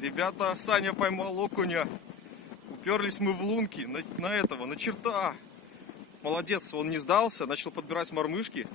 Ребята, Саня поймал окуня. Уперлись мы в лунки на черта. Молодец, он не сдался, начал подбирать мормышки.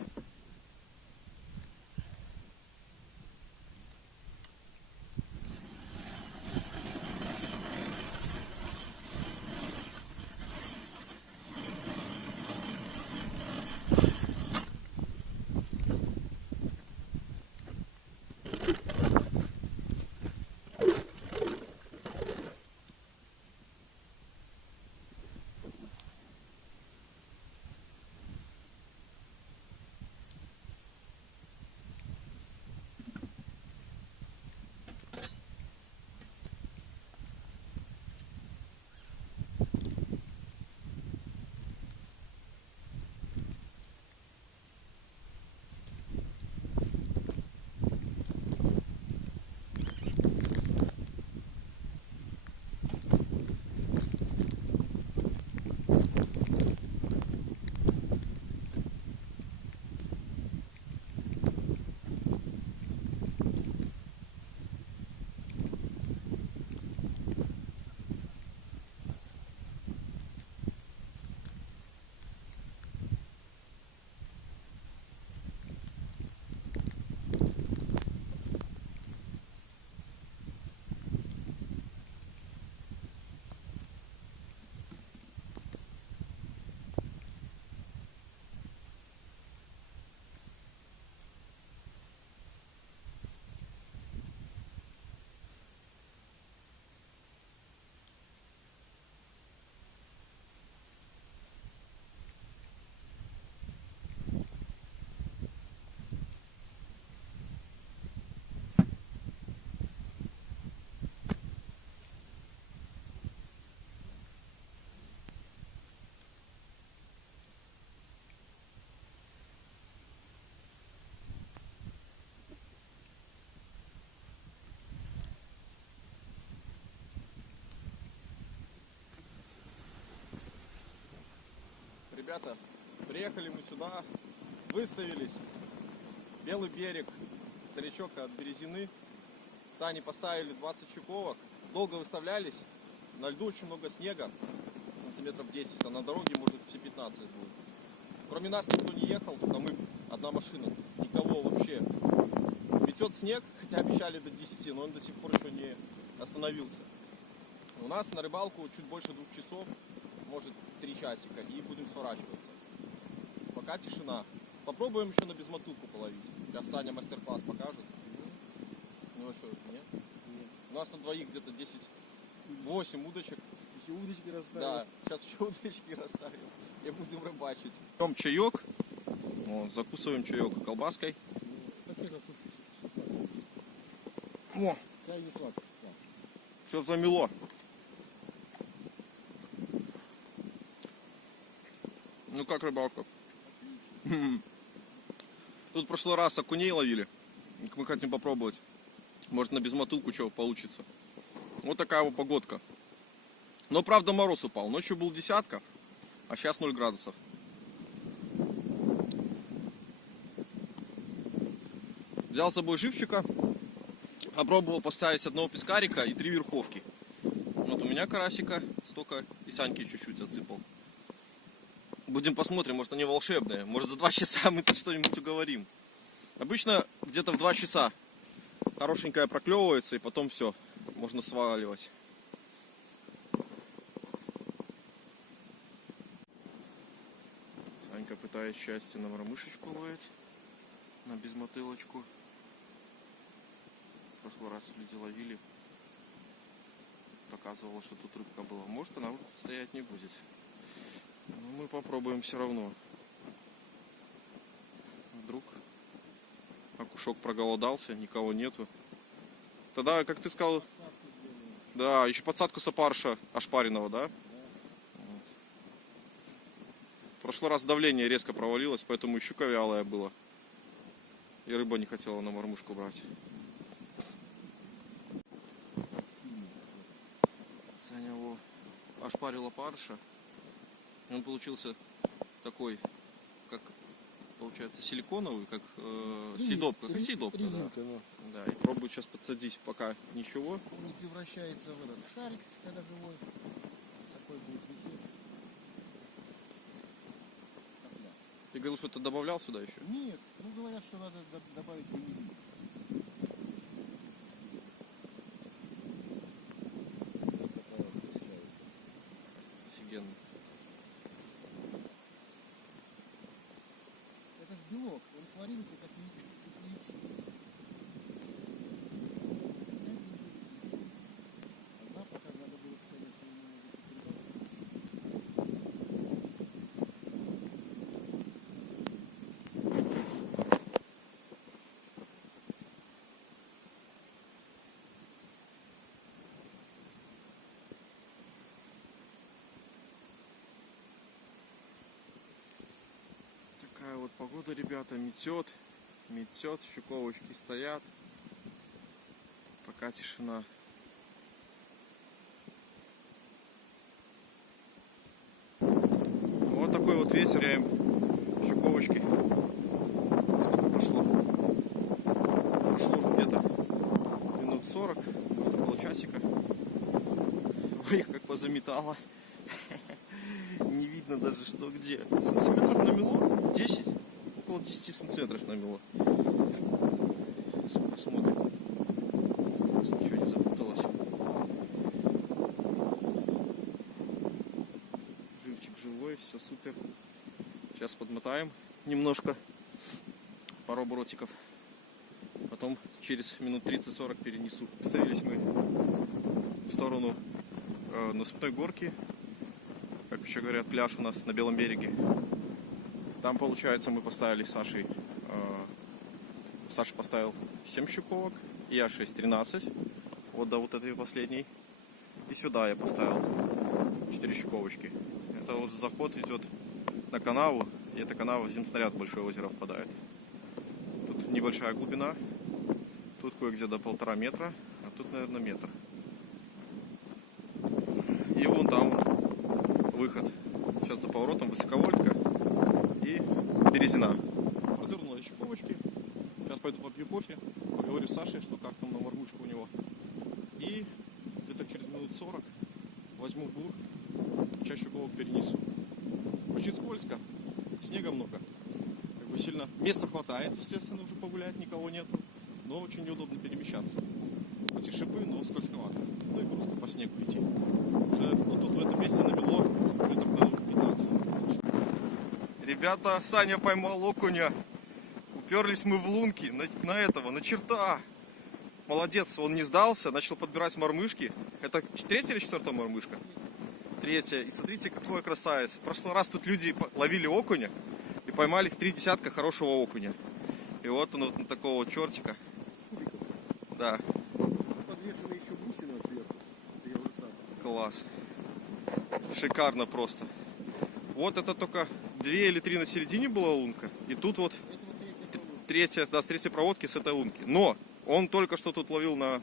Ребята, приехали мы сюда, выставились. Белый берег, старичок от Березины. Сани поставили 20 чуковок. Долго выставлялись. На льду очень много снега, сантиметров 10, а на дороге может все 15 будет. Кроме нас никто не ехал, только мы, одна машина. Никого вообще. Метет снег, хотя обещали до 10, но он до сих пор еще не остановился. У нас на рыбалку чуть больше 2 часов, может 3 часика, и будем сворачиваться. Пока тишина. Попробуем еще на безмотылку половить. Сейчас Саня мастер-класс покажет. Ну а что, нет? Нет. У нас на двоих где-то 8 удочек. Еще удочки расставим. Да, сейчас еще удочки расставим. И будем рыбачить. Берем чаек. Вот, закусываем чаек колбаской. О, все замело. Ну как рыбалка? Тут в прошлый раз окуней ловили. Мы хотим попробовать. Может на безмотылку что получится. Вот такая вот погодка. Но правда мороз упал. Ночью был 10, а сейчас 0 градусов. Взял с собой живчика. Попробовал поставить одного пескарика и 3 верховки. Вот у меня карасика столько, и Саньки чуть-чуть отсыпал. Будем посмотрим, может они волшебные. Может за 2 часа мы тут что-нибудь уговорим. Обычно где-то в 2 часа хорошенькая проклевывается, и потом все, можно сваливать. Санька пытается счастье на мормышечку ловить, на безмотылочку. В прошлый раз люди ловили, показывала, что тут рыбка была. Может, она уже стоять не будет. Но мы попробуем все равно. Вдруг окушок проголодался, никого нету. Тогда, как ты сказал, да, еще подсадку с опарыша ошпаренного, да? Вот. В прошлый раз давление резко провалилось, поэтому и щука вялая была. И рыба не хотела на мормышку брать. Саня его ошпарил опарыша. Он получился такой, как получается, силиконовый, как сидобка. Как сидобка, да. Да, и пробую сейчас подсадить, пока ничего. Он не превращается в этот шарик, когда живой. Такой будет лететь. Сопля. Ты говорил, что ты добавлял сюда еще? Нет, ну говорят, что надо добавить ванилин. Такая вот получается. Офигенно. Это ж белок, он сварился как яйцо. А запаха надо было, конечно, немного прибавить. Такая вот погода, ребята, метет, щуковочки стоят, пока тишина. Вот такой вот ветер, теряем щуковочки. Сколько прошло? Прошло где-то минут 40, может около часика. Ой, их как позаметало. Не видно даже, что где. Сантиметров намело? 10? Около 10 сантиметров намело. Сейчас посмотрим. Здесь ничего не запуталось. Живчик живой, все супер. Сейчас подмотаем немножко. Пару оборотиков. Потом через минут 30-40 перенесу. Ставились мы в сторону насыпной горки. Как еще говорят, пляж у нас на Белом береге. Там, получается, мы поставили с Сашей. Саша поставил 7 щуковок, и я 6, 13. Вот до вот этой последней. И сюда я поставил 4 щуковочки. Это вот заход идет на канаву, и эта канава в Земснаряд в большое озеро впадает. Тут небольшая глубина. Тут кое-где до 1,5 метра, а тут, наверное, метр. И вон там выход. Сейчас за поворотом высоковольтка и березина. Развернула щуковочки. Сейчас пойду попью кофе, поговорю с Сашей, что как там на мормышку у него. И где-то через минут 40 возьму бур, часть щуковок перенесу. Очень скользко, снега много. Как бы сильно места хватает, естественно, уже погулять никого нету. Но очень неудобно перемещаться. Хоть и шипы, но скользковато. Ну и грузко по снегу идти. Уже вот тут в этом месте намело сантиметров на 15. Ребята, Саня поймал окуня. Уперлись мы в лунки на черта. Молодец, он не сдался, начал подбирать мормышки. Это 3-я или 4-я мормышка? 3-я. И смотрите, какой красавец. В прошлый раз тут люди ловили окуня и поймали 3 десятка хорошего окуня. И вот он вот на такого вот чертика. Да. Подвешены еще бусины сверху. Класс. Шикарно просто. Вот это только 2 или 3 на середине была лунка. И тут вот 3-я, да, с 3-й проводки с этой лунки. Но он только что тут ловил на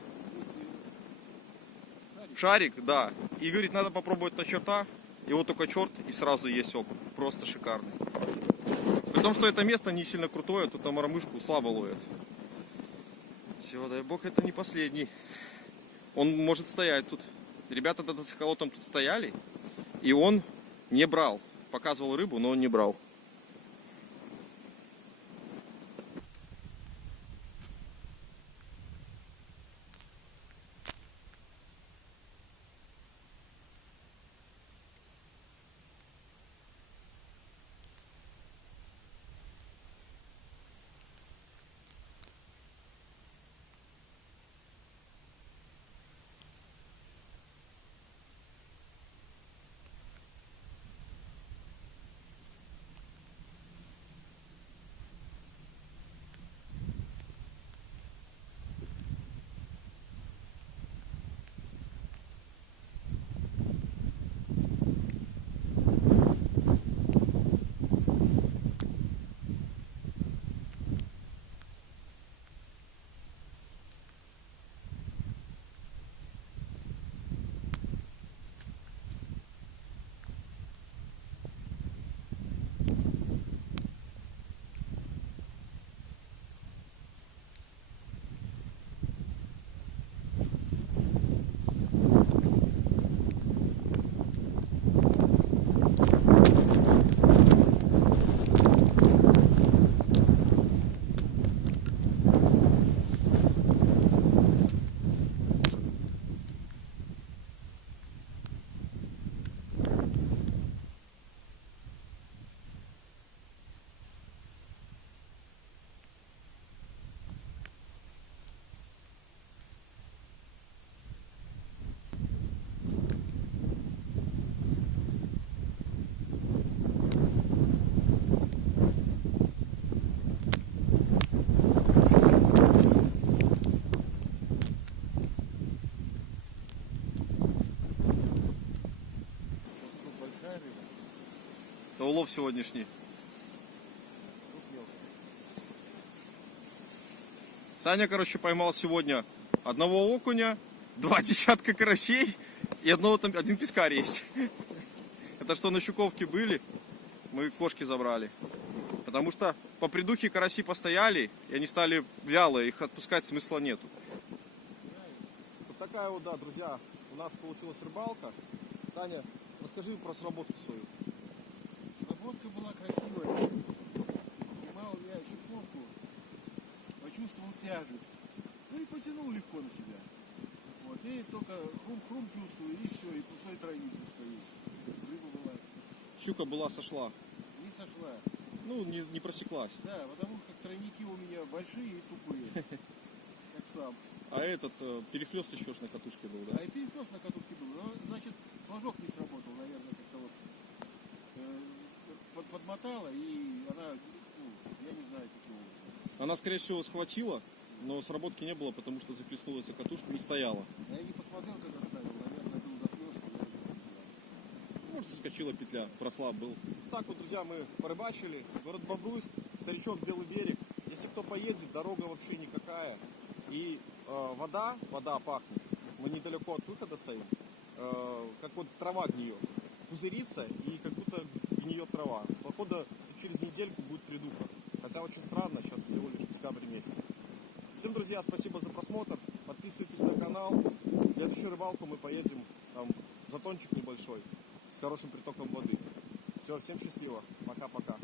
шарик, да. И говорит, надо попробовать на черта. И вот только черт, и сразу есть окунь. Просто шикарный. При том, что это место не сильно крутое, тут на мормышку слабо ловят. Все, дай бог, это не последний. Он может стоять тут. Ребята тогда с эхолотом тут стояли, и он не брал. Показывал рыбу, но он не брал. улов сегодняшний? Тут мелко. Саня, короче, поймал сегодня одного окуня, 2 десятка карасей и один пескарь есть. Это что на Щуковке были, мы кошки забрали. Потому что по придухе караси постояли, и они стали вялые, их отпускать смысла нету. Вот такая вот, да, друзья, у нас получилась рыбалка. Таня, расскажи про сработку свою. Сработка была красивая. Снимал я щуковку, почувствовал тяжесть. Ну и потянул легко на себя. Вот, и только хрум-хрум чувствую, и все, и пустой тройник достаю. Рыба была Щука была, сошла. не сошла. Ну, не просеклась. Да, потому как тройники у меня большие и тупые. Как сам. А этот перехлест еще ж на катушке был, да? А и перекос на катушке был. Но, значит, флажок не сработал, наверное, как-то вот подмотала, и она, ну, я не знаю, каким образом. Она, скорее всего, схватила, но сработки не было, потому что захлестнулась о катушку и стояла. Я не посмотрел, когда ставил, наверное, был захлест. Может, соскочила петля, прослаб был. Так вот, друзья, мы порыбачили. Город Бобруйск, старичок, Белый берег. Если кто поедет, дорога вообще никакая. И вода пахнет. Мы недалеко от выхода стоим. Как вот трава гниет. Пузырится и как будто гниет трава. Походу, через недельку будет придуха. Хотя очень странно, сейчас всего лишь декабрь месяц. Всем, друзья, спасибо за просмотр. Подписывайтесь на канал. В следующую рыбалку мы поедем, там затончик небольшой, с хорошим притоком воды. Все, всем счастливо. Пока-пока.